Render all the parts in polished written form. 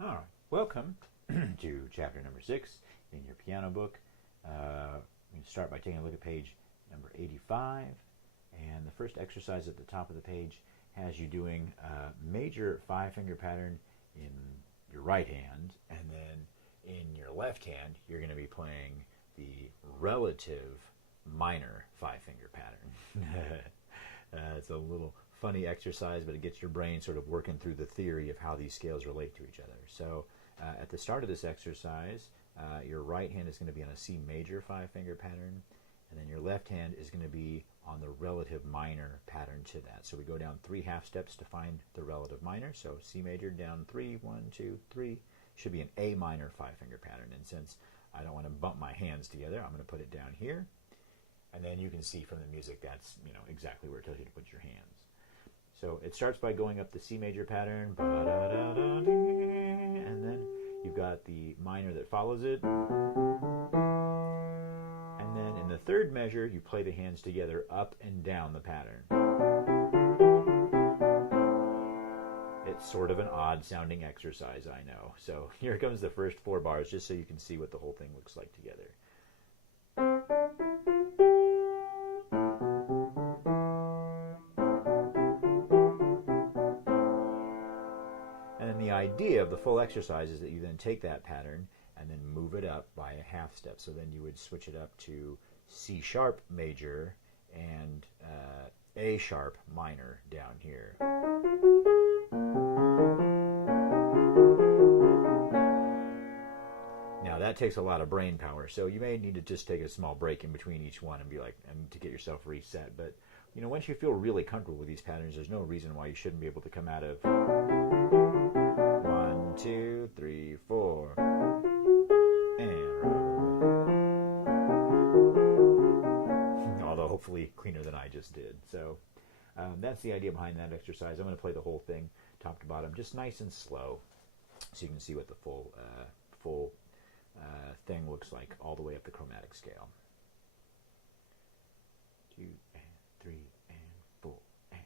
All right, welcome to chapter number 6 in your piano book. We can start by taking a look at page number 85. And the first exercise at the top of the page has you doing a major five-finger pattern in your right hand, and then in your left hand, you're going to be playing the relative minor five-finger pattern. It's a little funny exercise, but it gets your brain sort of working through the theory of how these scales relate to each other. So at the start of this exercise, your right hand is going to be on a C major five-finger pattern, and then your left hand is going to be on the relative minor pattern to that. So we go down 3 half steps to find the relative minor. So C major down 3, 1, 2, 3, should be an A minor five-finger pattern. And since I don't want to bump my hands together, I'm going to put it down here. And then you can see from the music that's exactly where it tells you to put your hands. So it starts by going up the C major pattern, and then you've got the minor that follows it. And then in the third measure, you play the hands together up and down the pattern. It's sort of an odd sounding exercise, I know. So here comes the first 4 bars, just so you can see what the whole thing looks like together. The idea of the full exercise is that you then take that pattern and then move it up by a half step. So then you would switch it up to C sharp major and A sharp minor down here. Now that takes a lot of brain power, so you may need to just take a small break in between each one and to get yourself reset. But once you feel really comfortable with these patterns, there's no reason why you shouldn't be able to come out of 1, 2, 3, 4, and although hopefully cleaner than I just did. So that's the idea behind that exercise. I'm going to play the whole thing top to bottom, just nice and slow, so you can see what the full thing looks like all the way up the chromatic scale. 2 and 3 and 4 and.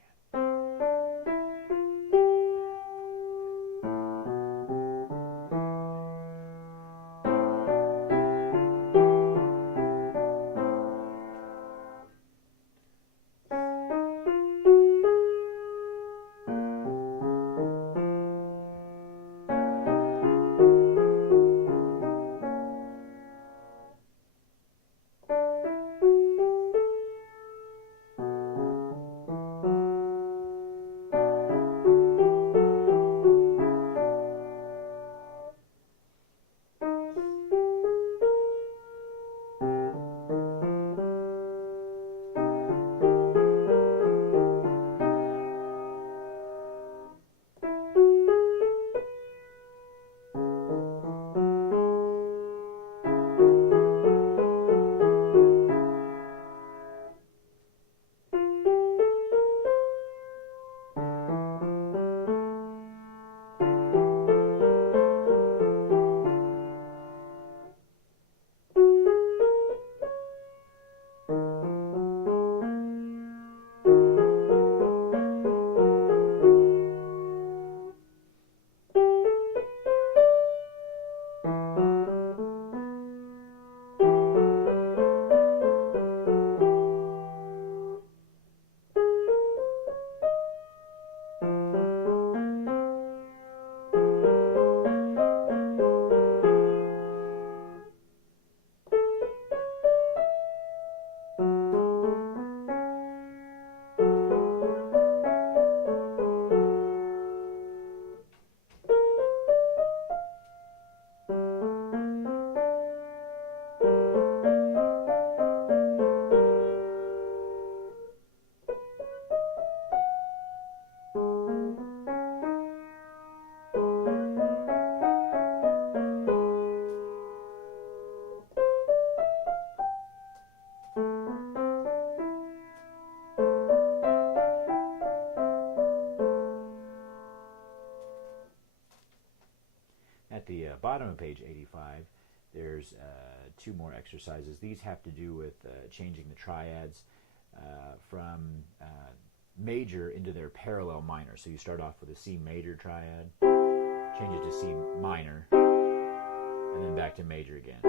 At the bottom of page 85, there's 2 more exercises. These have to do with changing the triads from major into their parallel minor. So you start off with a C major triad, change it to C minor, and then back to major again.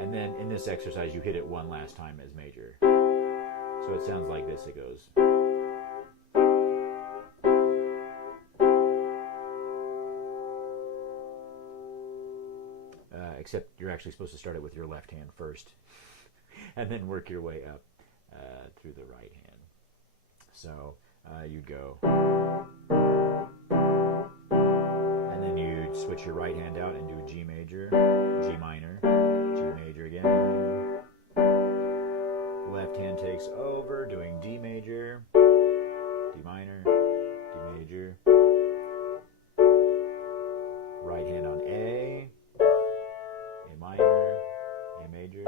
And then in this exercise, you hit it one last time as major. So it sounds like this. It goes. Except you're actually supposed to start it with your left hand first, and then work your way up through the right hand. So you'd go, and then you'd switch your right hand out and do G major, G minor, G major again. Left hand takes over, doing D major, D minor, D major. Right hand on A, A minor, A major,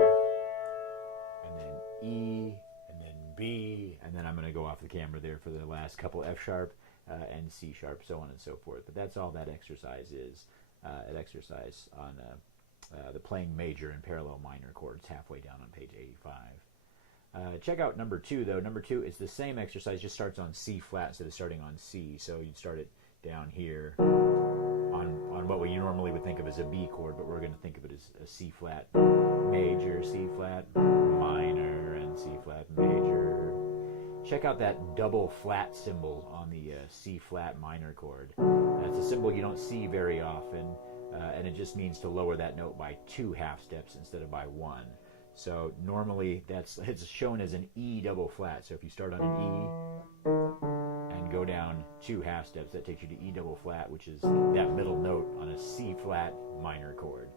and then E, and then B, and then I'm going to go off the camera there for the last couple F sharp and C sharp, so on and so forth. But that's all that exercise is. An exercise on the playing major and parallel minor chords halfway down on page 85. Check out number 2, though. Number 2 is the same exercise, just starts on C flat instead of starting on C. So you'd start it down here on what we normally would think of as a B chord, but we're going to think of it as a C flat major, C flat minor, and C flat major. Check out that double flat symbol on the C flat minor chord. That's a symbol you don't see very often, and it just means to lower that note by 2 half steps instead of by 1. So normally it's shown as an E double flat. So if you start on an E and go down 2 half steps, that takes you to E double flat, which is that middle note on a C flat minor chord.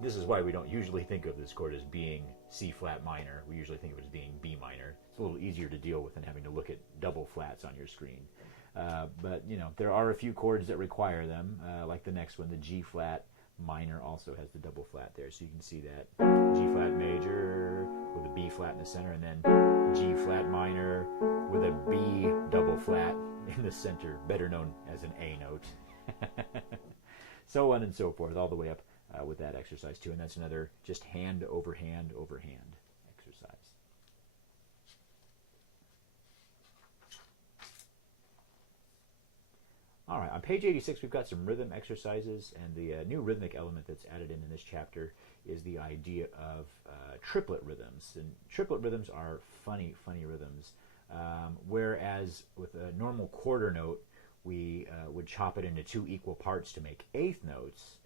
This is why we don't usually think of this chord as being C flat minor. We usually think of it as being B minor. It's a little easier to deal with than having to look at double flats on your screen. But you know, there are a few chords that require them, like the next one, the G flat minor also has the double flat there. So you can see that G flat major with a B flat in the center, and then G flat minor with a B double flat in the center, better known as an A note. So on and so forth, all the way up with that exercise too. And that's another just hand over hand over hand exercise. All right, on page 86, we've got some rhythm exercises, and the new rhythmic element that's added in this chapter is the idea of triplet rhythms. And triplet rhythms are funny rhythms, whereas with a normal quarter note, we would chop it into 2 equal parts to make eighth notes.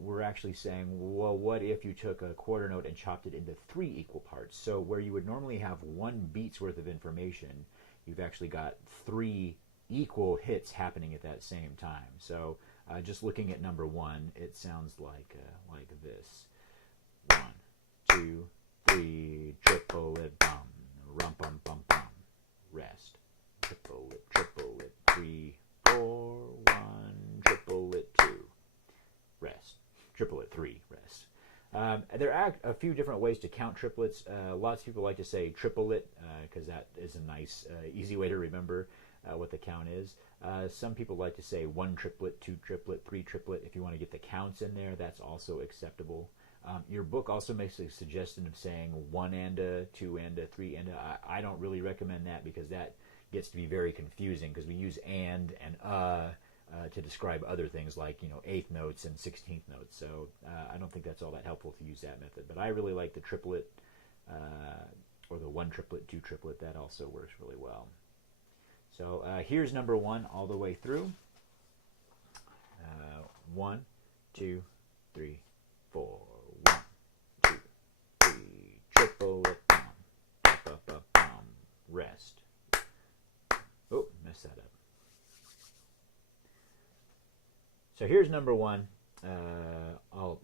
We're actually saying, well, what if you took a quarter note and chopped it into 3 equal parts? So where you would normally have 1 beat's worth of information, you've actually got 3 equal hits happening at that same time. So just looking at number 1, it sounds like this. 1, 2, 3, triple it, bum, rum bum bum bum, rest. Triple it, 3, 4, 1, triple it, 2, rest. Triple it, 3, rest. There are a few different ways to count triplets. Lots of people like to say triple it because that is a nice, easy way to remember what the count is. Some people like to say 1 triplet, 2 triplet, 3 triplet. If you want to get the counts in there, that's also acceptable. Your book also makes a suggestion of saying 1 anda, 2 anda, 3 anda. I don't really recommend that because that gets to be very confusing because we use and to describe other things like, you know, 8th notes and 16th notes. So I don't think that's all that helpful to use that method. But I really like the triplet or the 1 triplet, 2 triplet. That also works really well. So here's number 1 all the way through. 1, 2, 3, 4. 1, 2, 3. Triple it, bum, bum, bum, bum, rest. Oh, messed that up. So here's number 1 all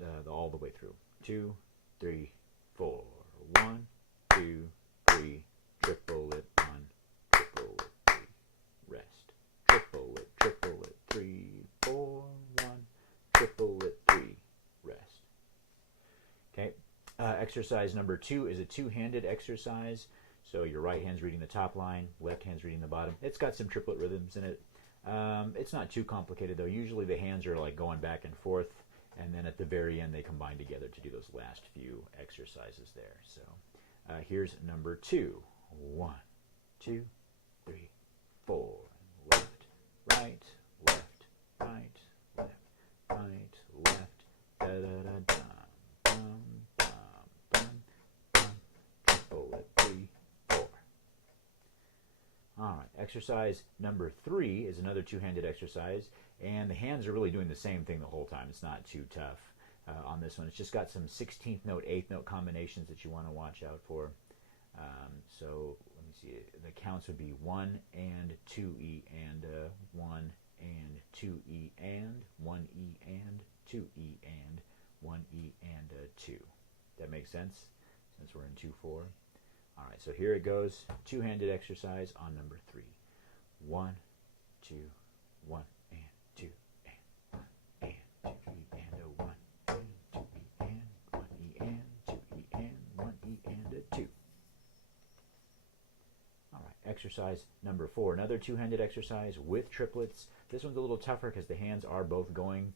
the way through. 2, 3, 4. 1, 2, 3. Triple it, 1, triple it. Rest. Triple it, 3, 4, 1, triple it, 3, rest. Okay. Exercise number 2 is a 2-handed exercise. So your right hand's reading the top line, left hand's reading the bottom. It's got some triplet rhythms in it. It's not too complicated though. Usually the hands are like going back and forth, and then at the very end they combine together to do those last few exercises there. So here's number 2. 1, 2, 3, 4. Left, right, left, right, left, right, Exercise number 3 is another two-handed exercise, and the hands are really doing the same thing the whole time. It's not too tough on this one. It's just got some 16th note, 8th note combinations that you want to watch out for. So let me see. The counts would be 1 and 2E and 1 and 2E and 1E and 2E and 1E and 2. That makes sense since we're in 2/4. All right, so here it goes. Two-handed exercise on number 3. 1, 2, 1 and 2 and 1 and 2E and 1 and 2E and 1E and 2E and 1E and 2. All right, exercise number 4, another two-handed exercise with triplets. This one's a little tougher because the hands are both going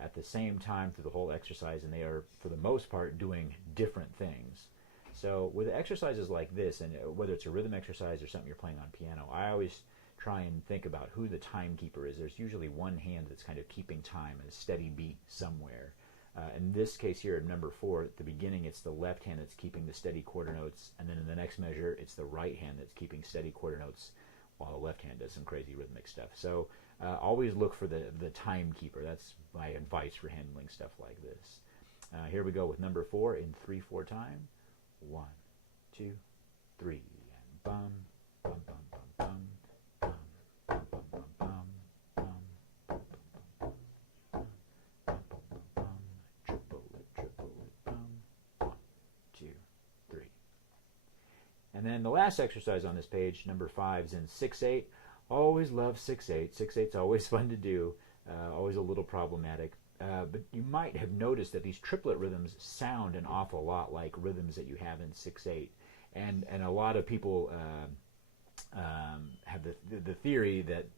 at the same time through the whole exercise, and they are, for the most part, doing different things. So with exercises like this, and whether it's a rhythm exercise or something you're playing on piano, I always try and think about who the timekeeper is. There's usually one hand that's kind of keeping time, a steady beat somewhere. In this case here, in number 4, at the beginning, it's the left hand that's keeping the steady quarter notes, and then in the next measure, it's the right hand that's keeping steady quarter notes, while the left hand does some crazy rhythmic stuff. So always look for the timekeeper. That's my advice for handling stuff like this. Here we go with number 4 in 3/4 time. 1, 2, 3, and bum, bum, bum, bum, bum, bum, bum, bum, bum, bum, bum, bum, bum, bum, bum, bum, triple it, bum, 1, 2, 3. And then the last exercise on this page, number 5, is in 6/8. Always love 6/8. 6/8's always fun to do, always a little problematic. But you might have noticed that these triplet rhythms sound an awful lot like rhythms that you have in 6/8, and a lot of people have the theory that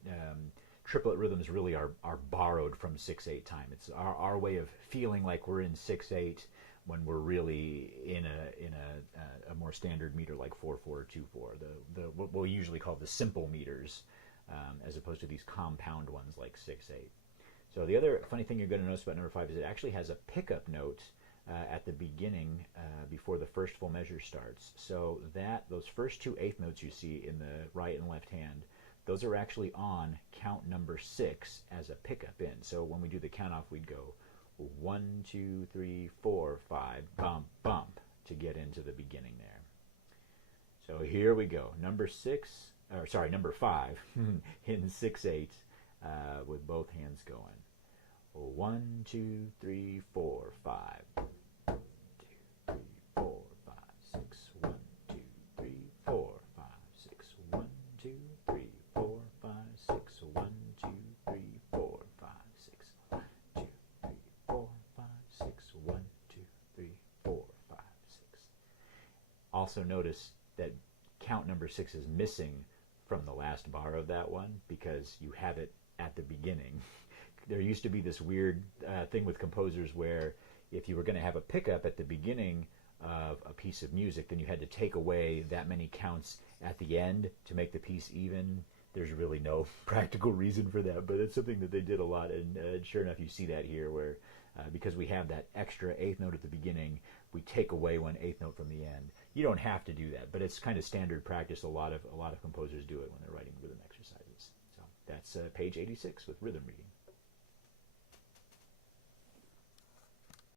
triplet rhythms really are borrowed from 6/8 time. It's our way of feeling like we're in 6/8 when we're really in a more standard meter like 4/4 or 2/4. What we'll usually call the simple meters, as opposed to these compound ones like 6/8. So the other funny thing you're going to notice about number 5 is it actually has a pickup note at the beginning before the first full measure starts. So those first 2 eighth notes you see in the right and left hand, those are actually on count number 6 as a pickup in. So when we do the count off, we'd go 1, 2, 3, 4, 5, bump, bump to get into the beginning there. So here we go. Number 5 in 6/8 with both hands going. 1, 2, 3, 4, 5. 1, 2, 3, 4, 5, 6. 1, 2, 3, 4, 5, 6. 1, 2, 3, 4, 5, 6. 1, 2, 3, 4, 5, 6. 1, 2, 3, 4, 5, 6. 1, 2, 3, 4, 5, 6. Also notice that count number 6 is missing from the last bar of that one because you have it at the beginning. There used to be this weird thing with composers where if you were going to have a pickup at the beginning of a piece of music, then you had to take away that many counts at the end to make the piece even. There's really no practical reason for that, but it's something that they did a lot, and sure enough, you see that here where because we have that extra eighth note at the beginning, we take away one eighth note from the end. You don't have to do that, but it's kind of standard practice. A lot of composers do it when they're writing rhythm exercises. So that's page 86 with rhythm reading.